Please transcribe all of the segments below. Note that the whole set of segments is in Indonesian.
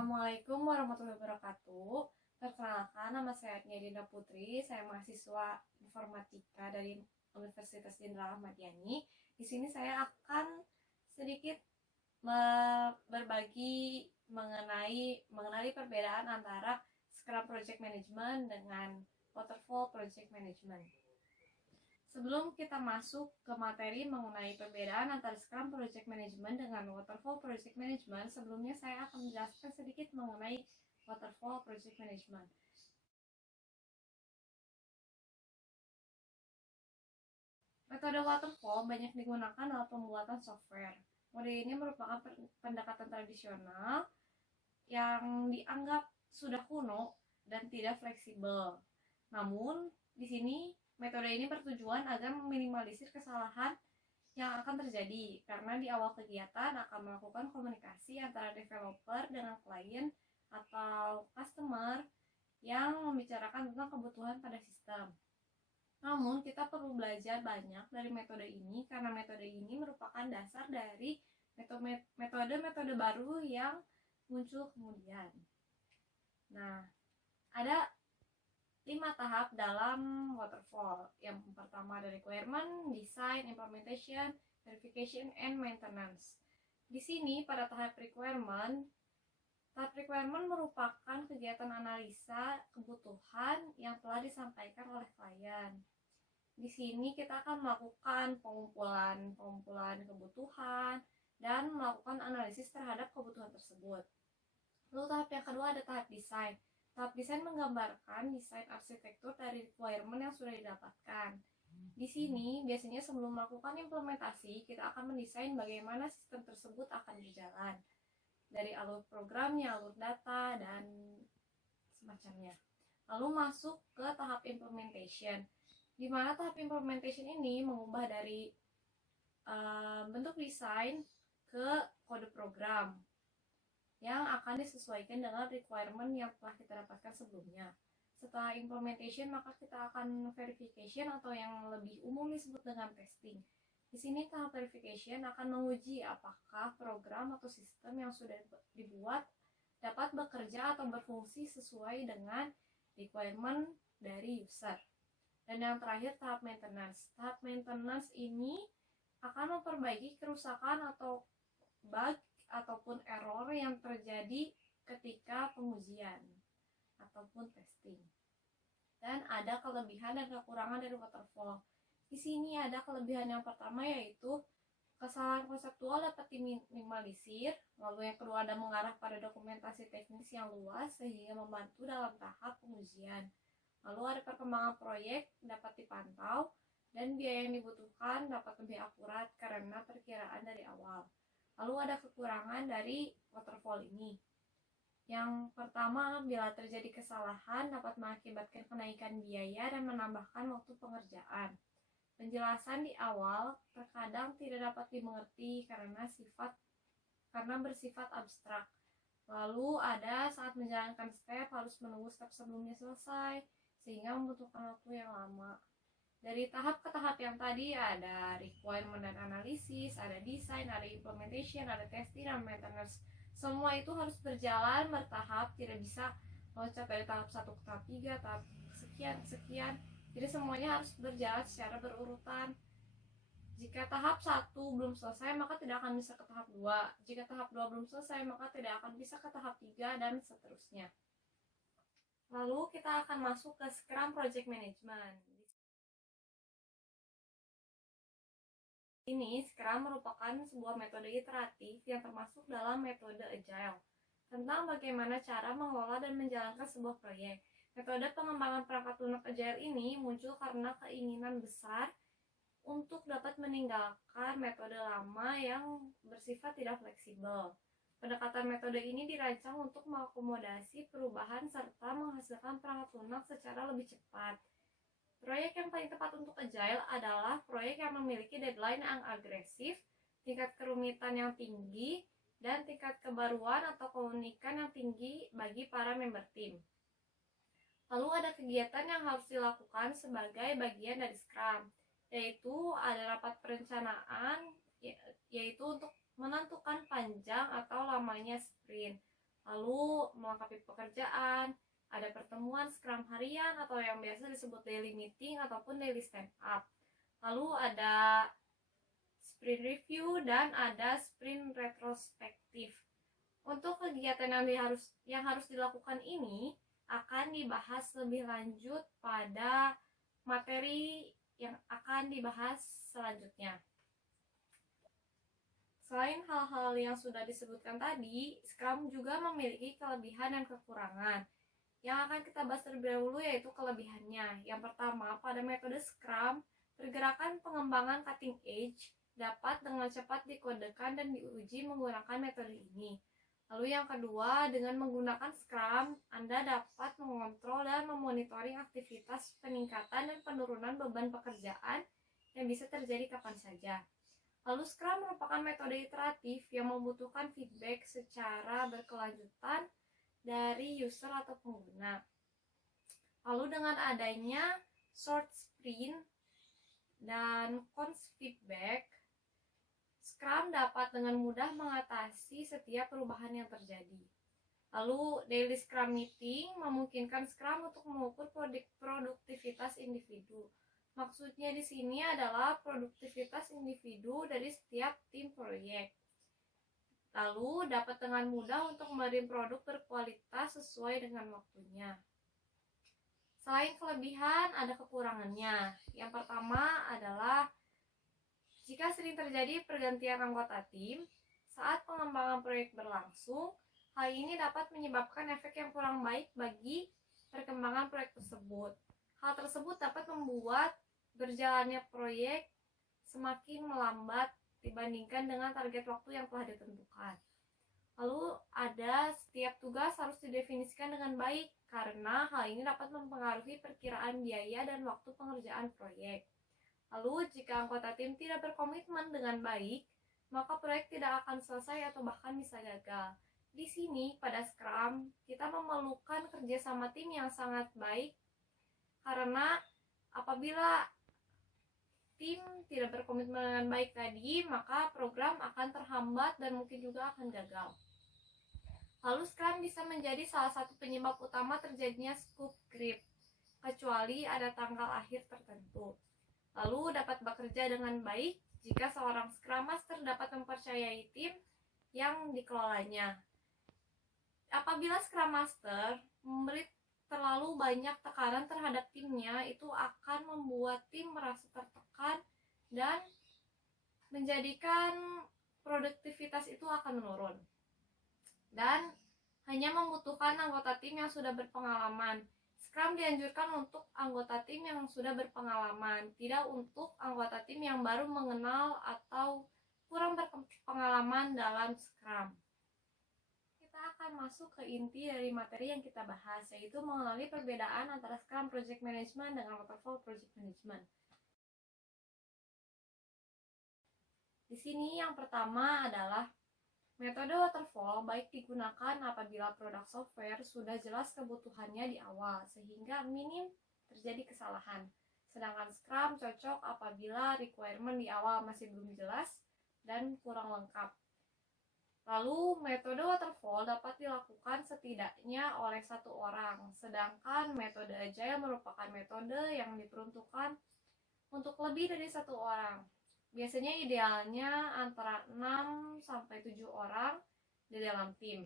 Assalamualaikum warahmatullahi wabarakatuh. Perkenalkan, nama saya Dinda Putri. Saya mahasiswa informatika dari Universitas Jenderal Ahmad Yani. Di sini saya akan sedikit berbagi mengenali perbedaan antara Scrum Project Management dengan Waterfall Project Management. Sebelum kita masuk ke materi mengenai perbedaan antara Scrum Project Management dengan Waterfall Project Management, sebelumnya saya akan menjelaskan sedikit mengenai Waterfall Project Management. Metode Waterfall banyak digunakan dalam pembuatan software. Metode ini merupakan pendekatan tradisional yang dianggap sudah kuno dan tidak fleksibel. Namun, di sini metode ini bertujuan agar meminimalisir kesalahan yang akan terjadi karena di awal kegiatan akan melakukan komunikasi antara developer dengan klien atau customer yang membicarakan tentang kebutuhan pada sistem. Namun, kita perlu belajar banyak dari metode ini karena metode ini merupakan dasar dari metode-metode baru yang muncul kemudian. Nah, ada 5 tahap dalam waterfall. Yang pertama ada requirement, design, implementation, verification, and maintenance. Di sini pada tahap requirement merupakan kegiatan analisa kebutuhan yang telah disampaikan oleh klien. Di sini kita akan melakukan pengumpulan kebutuhan dan melakukan analisis terhadap kebutuhan tersebut. Lalu tahap yang kedua ada tahap desain. Tahap desain menggambarkan desain arsitektur dari requirement yang sudah didapatkan. Di sini, biasanya sebelum melakukan implementasi, kita akan mendesain bagaimana sistem tersebut akan berjalan. Dari alur programnya, alur data, dan semacamnya. Lalu masuk ke tahap implementation. Di mana tahap implementation ini mengubah dari bentuk desain ke kode program yang akan disesuaikan dengan requirement yang telah kita dapatkan sebelumnya. Setelah implementation, maka kita akan verification atau yang lebih umum disebut dengan testing. Di sini tahap verification akan menguji apakah program atau sistem yang sudah dibuat dapat bekerja atau berfungsi sesuai dengan requirement dari user. Dan yang terakhir tahap maintenance. Tahap maintenance ini akan memperbaiki kerusakan atau bug ataupun error yang terjadi ketika pengujian ataupun testing. Dan ada kelebihan dan kekurangan dari waterfall. Di sini ada kelebihan yang pertama yaitu kesalahan konseptual dapat diminimalisir, lalu yang kedua ada mengarah pada dokumentasi teknis yang luas sehingga membantu dalam tahap pengujian. Lalu ada perkembangan proyek dapat dipantau dan biaya yang dibutuhkan dapat lebih akurat karena perkiraan dari awal. Lalu ada kekurangan dari waterfall ini. Yang pertama, bila terjadi kesalahan dapat mengakibatkan kenaikan biaya dan menambahkan waktu pengerjaan. Penjelasan di awal terkadang tidak dapat dimengerti karena bersifat abstrak. Lalu ada saat menjalankan step harus menunggu step sebelumnya selesai sehingga membutuhkan waktu yang lama. Dari tahap ke tahap yang tadi ada requirement dan analisis, ada design, ada implementation, ada testing, dan maintenance. Semua itu harus berjalan bertahap, tidak bisa loncat dari tahap 1 ke tahap 3, tahap sekian. Jadi semuanya harus berjalan secara berurutan. Jika tahap 1 belum selesai, maka tidak akan bisa ke tahap 2. Jika tahap 2 belum selesai, maka tidak akan bisa ke tahap 3, dan seterusnya. Lalu kita akan masuk ke Scrum Project Management. Ini Scrum merupakan sebuah metode iteratif yang termasuk dalam metode Agile tentang bagaimana cara mengelola dan menjalankan sebuah proyek. Metode pengembangan perangkat lunak Agile ini muncul karena keinginan besar untuk dapat meninggalkan metode lama yang bersifat tidak fleksibel. Pendekatan metode ini dirancang untuk mengakomodasi perubahan serta menghasilkan perangkat lunak secara lebih cepat. Proyek yang paling tepat untuk Agile adalah proyek yang memiliki deadline yang agresif, tingkat kerumitan yang tinggi, dan tingkat kebaruan atau keunikan yang tinggi bagi para member tim. Lalu ada kegiatan yang harus dilakukan sebagai bagian dari Scrum, yaitu ada rapat perencanaan, yaitu untuk menentukan panjang atau lamanya sprint. lalu melengkapi pekerjaan, ada pertemuan Scrum harian atau yang biasa disebut daily meeting ataupun daily stand up. Lalu ada sprint review dan ada sprint retrospektif. Untuk kegiatan yang harus dilakukan ini akan dibahas lebih lanjut pada materi yang akan dibahas selanjutnya. Selain hal-hal yang sudah disebutkan tadi, Scrum juga memiliki kelebihan dan kekurangan. Yang akan kita bahas terlebih dahulu yaitu kelebihannya. Yang pertama, pada metode Scrum, pergerakan pengembangan cutting edge dapat dengan cepat dikodekan dan diuji menggunakan metode ini. Lalu yang kedua, dengan menggunakan Scrum, Anda dapat mengontrol dan memonitoring aktivitas peningkatan dan penurunan beban pekerjaan yang bisa terjadi kapan saja. Lalu Scrum merupakan metode iteratif yang membutuhkan feedback secara berkelanjutan dari user atau pengguna. Lalu dengan adanya short sprint dan cons feedback, Scrum dapat dengan mudah mengatasi setiap perubahan yang terjadi. Lalu daily Scrum meeting memungkinkan Scrum untuk mengukur produktivitas individu. Maksudnya di sini adalah produktivitas individu dari setiap tim proyek. Lalu dapat dengan mudah untuk memberi produk berkualitas sesuai dengan waktunya. Selain kelebihan, ada kekurangannya. Yang pertama adalah jika sering terjadi pergantian anggota tim saat pengembangan proyek berlangsung, hal ini dapat menyebabkan efek yang kurang baik bagi perkembangan proyek tersebut. Hal tersebut dapat membuat berjalannya proyek semakin melambat dibandingkan dengan target waktu yang telah ditentukan. Lalu ada setiap tugas harus didefinisikan dengan baik karena hal ini dapat mempengaruhi perkiraan biaya dan waktu pengerjaan proyek. Lalu jika anggota tim tidak berkomitmen dengan baik, maka proyek tidak akan selesai atau bahkan bisa gagal. Di sini pada Scrum kita memerlukan kerjasama tim yang sangat baik karena apabila tim tidak berkomitmen dengan baik tadi, maka program akan terhambat dan mungkin juga akan gagal. Lalu Scrum bisa menjadi salah satu penyebab utama terjadinya scope creep, kecuali ada tanggal akhir tertentu. Lalu dapat bekerja dengan baik jika seorang Scrum Master dapat mempercayai tim yang dikelolanya. Apabila Scrum Master memberi terlalu banyak tekanan terhadap timnya, itu akan membuat tim merasa tertekan dan menjadikan produktivitas itu akan menurun. Dan hanya membutuhkan anggota tim yang sudah berpengalaman. Scrum dianjurkan untuk anggota tim yang sudah berpengalaman, tidak untuk anggota tim yang baru mengenal atau kurang berpengalaman dalam Scrum. Kita akan masuk ke inti dari materi yang kita bahas, yaitu mengenali perbedaan antara Scrum Project Management dengan Waterfall Project Management. Di sini yang pertama adalah metode waterfall baik digunakan apabila produk software sudah jelas kebutuhannya di awal sehingga minim terjadi kesalahan. Sedangkan Scrum cocok apabila requirement di awal masih belum jelas dan kurang lengkap. Lalu metode waterfall dapat dilakukan setidaknya oleh satu orang, sedangkan metode agile merupakan metode yang diperuntukkan untuk lebih dari satu orang. Biasanya idealnya antara 6-7 orang di dalam tim.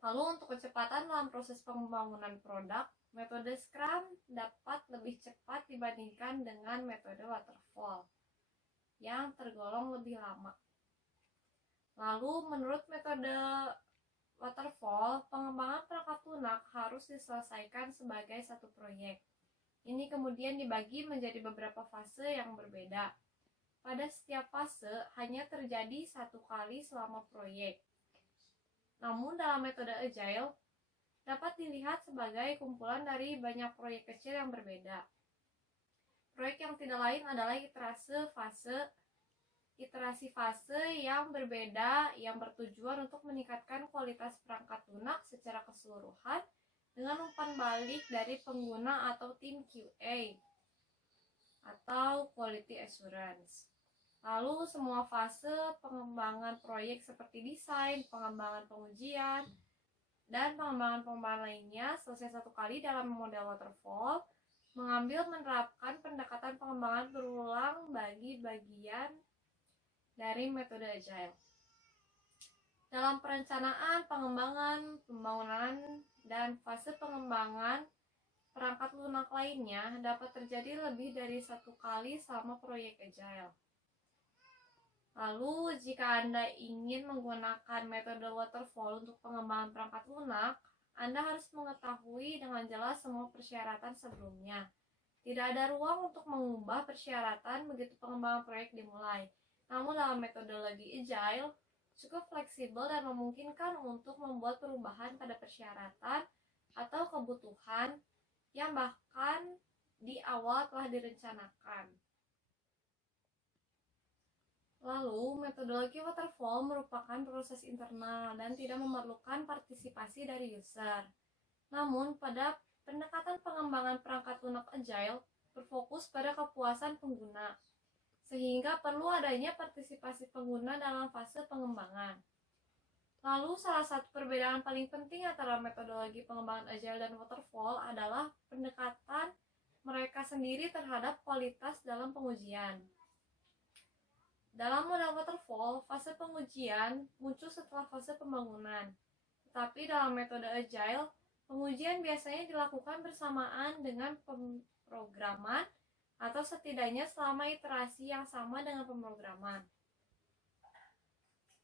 Lalu untuk kecepatan dalam proses pembangunan produk, metode Scrum dapat lebih cepat dibandingkan dengan metode Waterfall yang tergolong lebih lama. Lalu menurut metode Waterfall, pengembangan perangkat lunak harus diselesaikan sebagai satu proyek. Ini kemudian dibagi menjadi beberapa fase yang berbeda. Pada setiap fase hanya terjadi satu kali selama proyek. Namun dalam metode Agile dapat dilihat sebagai kumpulan dari banyak proyek kecil yang berbeda. Proyek yang tidak lain adalah iterasi fase yang berbeda yang bertujuan untuk meningkatkan kualitas perangkat lunak secara keseluruhan dengan umpan balik dari pengguna atau tim QA atau Quality Assurance. Lalu semua fase pengembangan proyek seperti desain, pengembangan pengujian, dan pengembangan-pengembangan lainnya selesai satu kali dalam model waterfall, mengambil menerapkan pendekatan pengembangan berulang bagi bagian dari metode agile. Dalam perencanaan, pengembangan, pembangunan, dan fase pengembangan perangkat lunak lainnya dapat terjadi lebih dari satu kali selama proyek agile. Lalu, jika Anda ingin menggunakan metode waterfall untuk pengembangan perangkat lunak, Anda harus mengetahui dengan jelas semua persyaratan sebelumnya. Tidak ada ruang untuk mengubah persyaratan begitu pengembangan proyek dimulai. Namun dalam metodologi agile, cukup fleksibel dan memungkinkan untuk membuat perubahan pada persyaratan atau kebutuhan yang bahkan di awal telah direncanakan. Lalu, metodologi waterfall merupakan proses internal dan tidak memerlukan partisipasi dari user. Namun, pada pendekatan pengembangan perangkat lunak agile berfokus pada kepuasan pengguna, sehingga perlu adanya partisipasi pengguna dalam fase pengembangan. Lalu, salah satu perbedaan paling penting antara metodologi pengembangan agile dan waterfall adalah pendekatan mereka sendiri terhadap kualitas dalam pengujian. Dalam model waterfall, fase pengujian muncul setelah fase pembangunan. Tetapi dalam metode agile, pengujian biasanya dilakukan bersamaan dengan pemrograman atau setidaknya selama iterasi yang sama dengan pemrograman.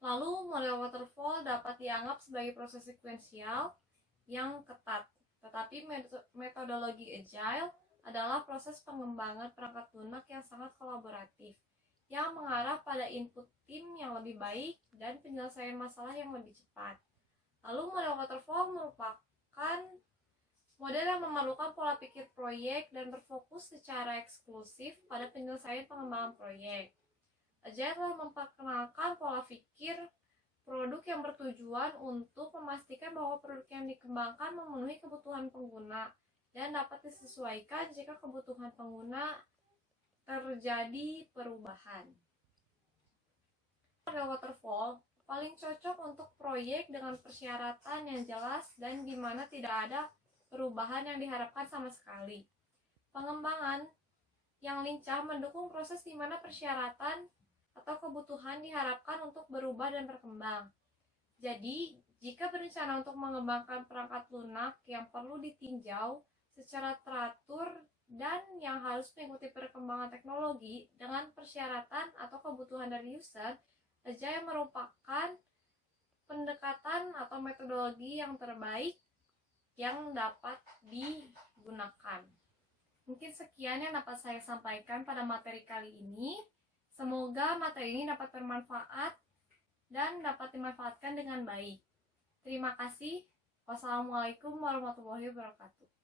Lalu, model waterfall dapat dianggap sebagai proses sekuensial yang ketat. Tetapi metodologi agile adalah proses pengembangan perangkat lunak yang sangat kolaboratif, yang mengarah pada input tim yang lebih baik dan penyelesaian masalah yang lebih cepat. Lalu model waterfall merupakan model yang memerlukan pola pikir proyek dan berfokus secara eksklusif pada penyelesaian pengembangan proyek. Agile telah memperkenalkan pola pikir produk yang bertujuan untuk memastikan bahwa produk yang dikembangkan memenuhi kebutuhan pengguna dan dapat disesuaikan jika kebutuhan pengguna terjadi perubahan. Model waterfall paling cocok untuk proyek dengan persyaratan yang jelas dan di mana tidak ada perubahan yang diharapkan sama sekali. Pengembangan yang lincah mendukung proses di mana persyaratan atau kebutuhan diharapkan untuk berubah dan berkembang. Jadi, jika berencana untuk mengembangkan perangkat lunak yang perlu ditinjau secara teratur dan yang harus mengikuti perkembangan teknologi dengan persyaratan atau kebutuhan dari user, agile merupakan pendekatan atau metodologi yang terbaik yang dapat digunakan. Mungkin sekian yang dapat saya sampaikan pada materi kali ini. Semoga materi ini dapat bermanfaat dan dapat dimanfaatkan dengan baik. Terima kasih. Wassalamualaikum warahmatullahi wabarakatuh.